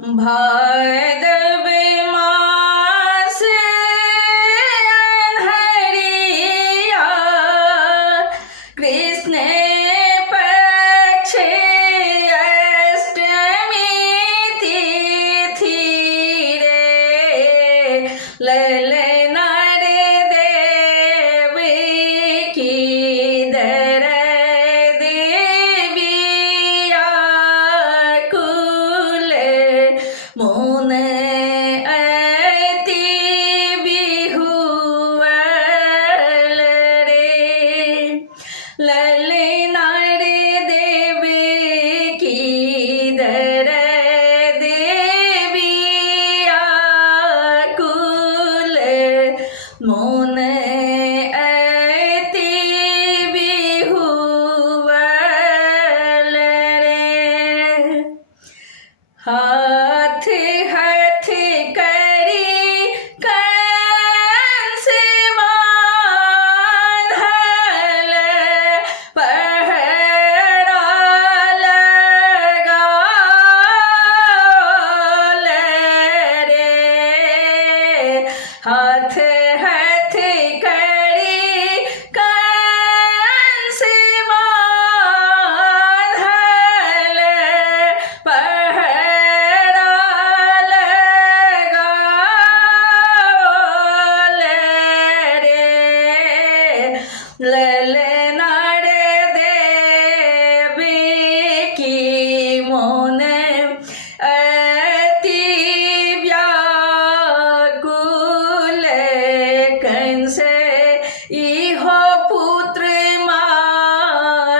भादव मास अन्हरिया कृष्ण पक्ष अष्टमी तिथि रे ललना रे देव की दर देविया कुल मोन अति बिहुअल रे ललना रे देव की दर देविया कुल मोन अति बिहुअल रे हाथ हाथ करी कंस बांधल पहरा लगाल रे हाथ हाथ करी कंस बांधल पहरा लगाल रे ललना रे देव की मोन अति व्याकुल कंस इहो पुत्र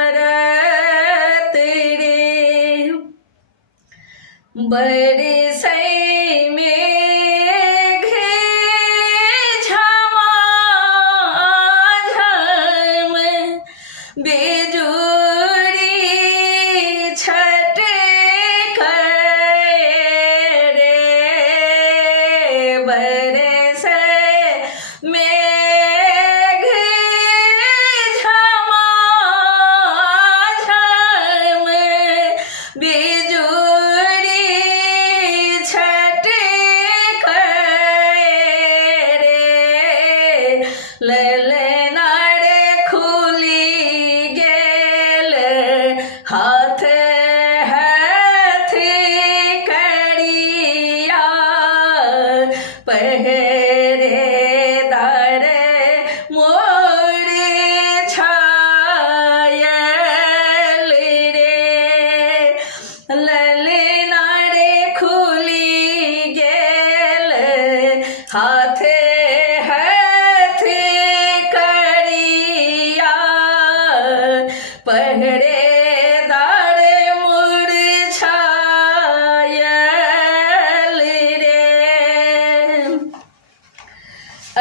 मारत रे बरसै मेघ झमाझम बिजुरी छटकै रे बरसै मेघ झमाझम बिजुरी छटकै रे ललना रे खुली गेल हाथ हाथ करिया पहरेदार मोर छायल रे ललना रे खुली गेल हाथ हाथ करिया पहरेदार मुरझायल रे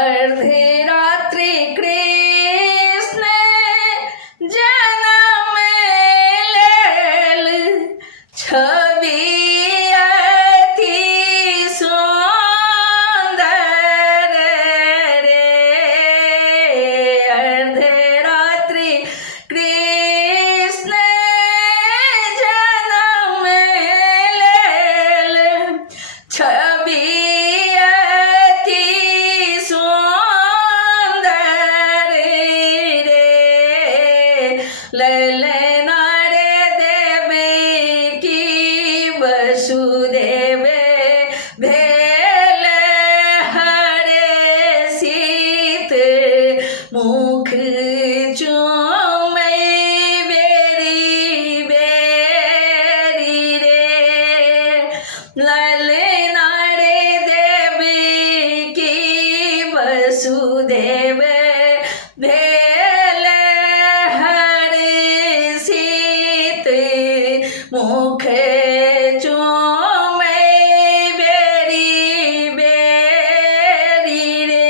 अर्धरात्रि कृष्ण जन्म लेल छवि अति सुंदर रे अर्धरात्रि कृष्ण जन्म लेल छवि अति सुंदर रे ललना रे देव की वसुदेव भेल हरे सीत मुख चूमै बेरी बेरी रे ललना रे देव की वसुदेव भेल हरे सीत मुख चूमै बेरी बेरी रे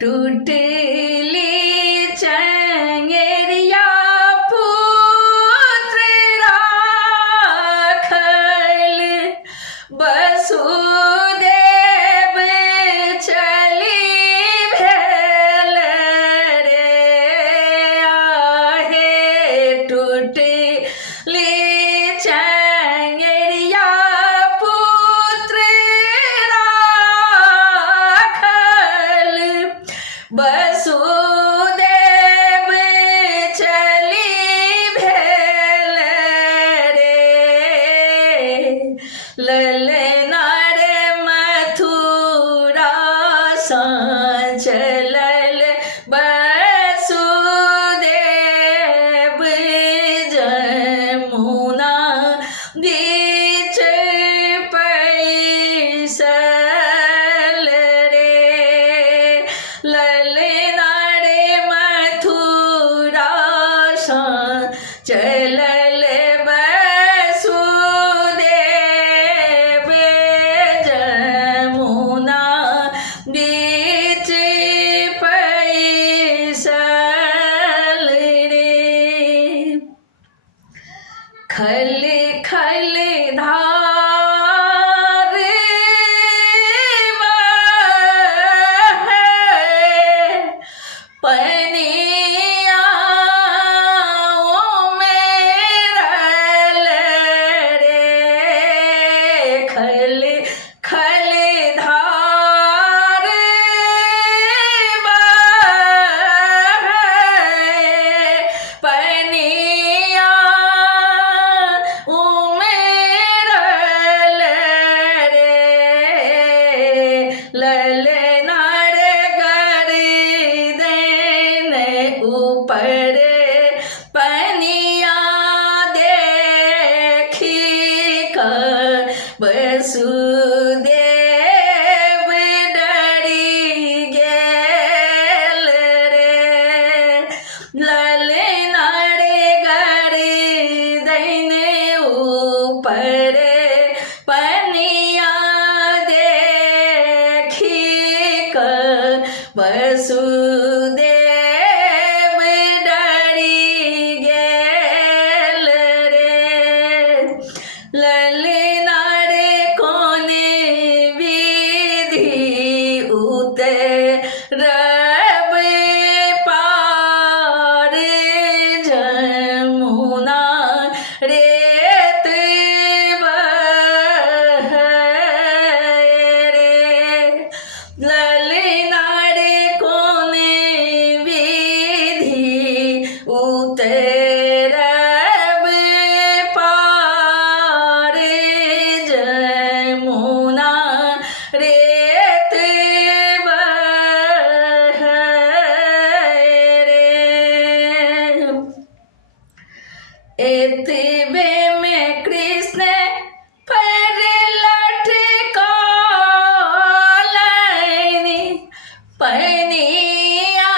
टूटली चंगेरिया पुत्र राखल वसुदेव चली भेल रे आहे टूट खली खली धार बहे पनिया मेरा रे खली खली धार बहे पनिया ललना रे गरी देने ऊपर पनिया देखी कर वसुदेव डरी गेल रे ललना रे गरी देने ऊपर पनिया वसुदेव डरी गेल रे ललना रे कोने विधि उतरब पार जमुना रेत बहे रे ललना उतरब पार जमुना रेत बहे रे एतबे में कृष्ण पर लटकालनि पनिया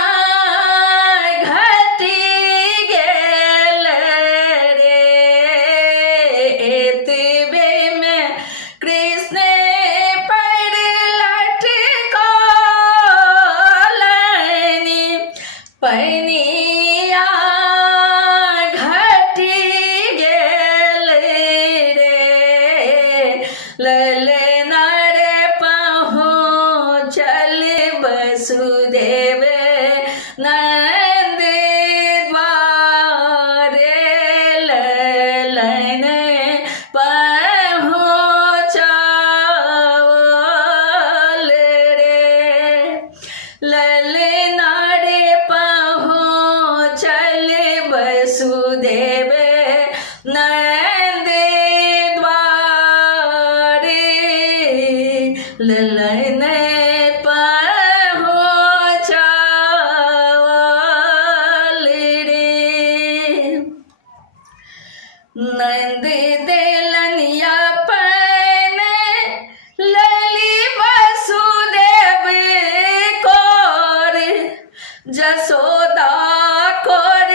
पनिया घटी गेल रे ललना रे पहुँचल वसुदेव नंद द्वारे ललन पहुँचल रे ललना वसुदेव नंद द्वारे ललन पहुँचल रे नंद देलनिया अपन लली वसुदेव कोर जसोदा कोर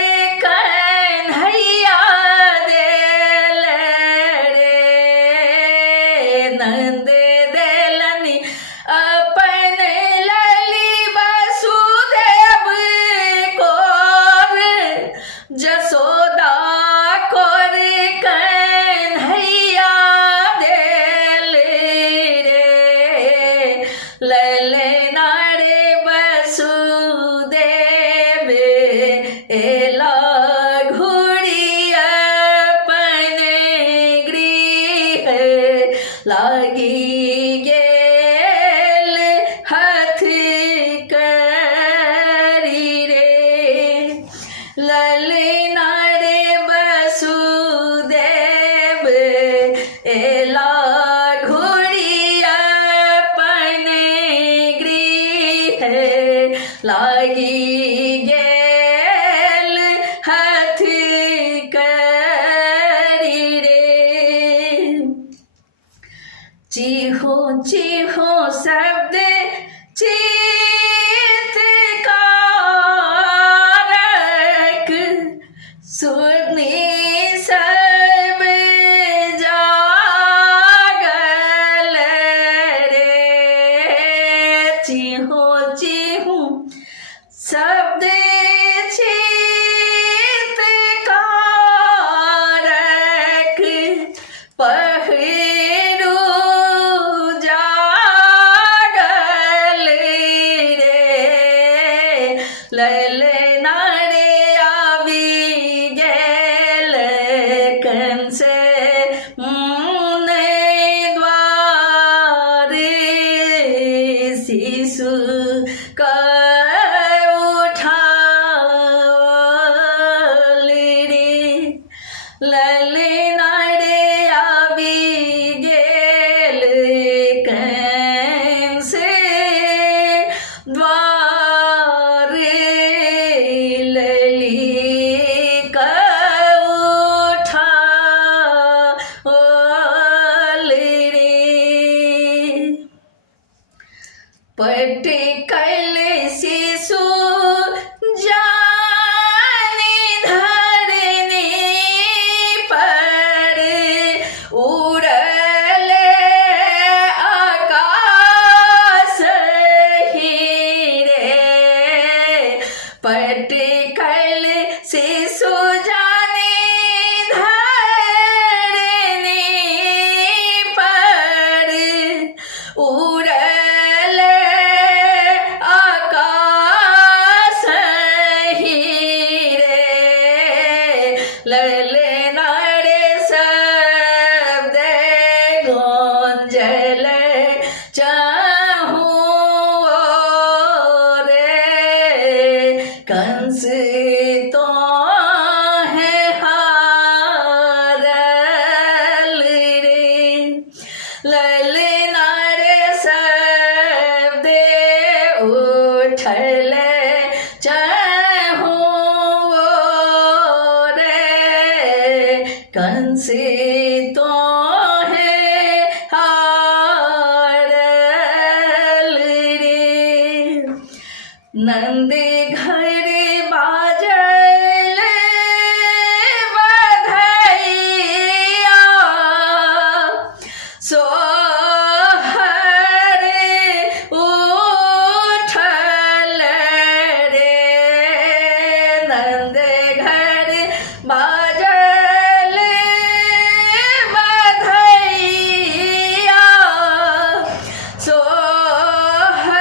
नंद देलनि अपन लली वसुदेव कोर जसोदा कोर कन्हैया देल रे ललना रे वसुदेव एला घुड़िया अपन गृह लागी गेल हाथ करी रे ललना रे वसुदेव एला घुड़िया अपन गृह लागी गेल हाथ करी रे चिहो चिहो शब्द चित्कारक सुनी सब जागल रे चिहो चिहो शब्द चित्कारक લલના રે આવી ગેલ કંસે દ્વારે લલી કઉઠા રે પટે કલે શિશુ पटकल शिशु जाने धरने पर उड़ल आकाश ही रे ललना रे शब्द गुंजल कंस तो है हारल रे ललना रे शब्द उठल चाहूं रे कंस तो है हारल रे नंद घर बाजल बधैया सोहर उठल रे नंद घर बाजल बधैया सोहर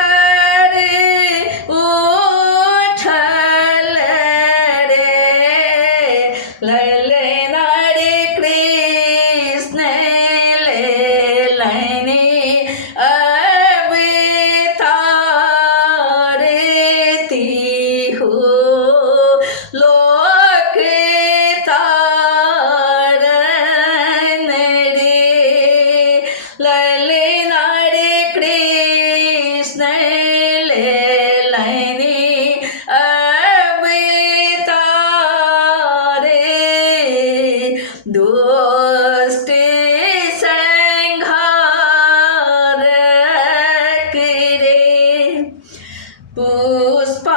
ललना रे कृष्ण ललने अवतार हो लोक तारन रे ललना रे कृष्ण ललने दुष्ट संहार करे पुष्प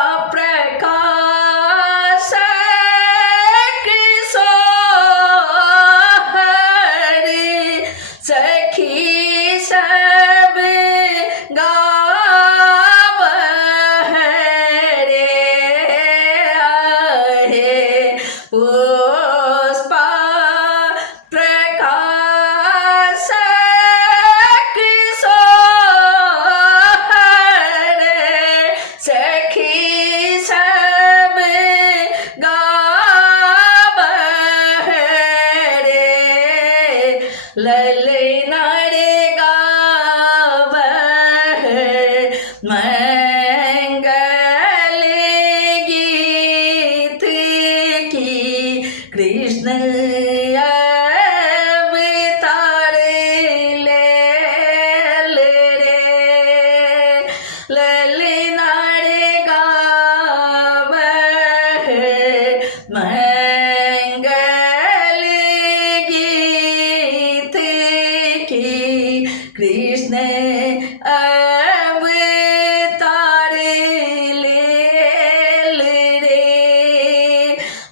प्रकाशक सोहर सखी सब गावह रे पुष्प ललना रे गावह मंगल गीत की कृष्ण अवतार ले रे ललना रे गावह मंगल गीत की कृष्ण अवतार ले रे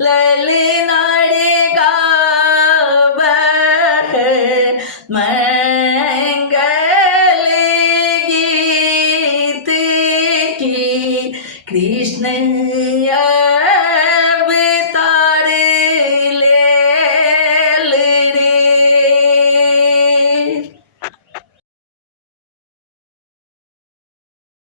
ललना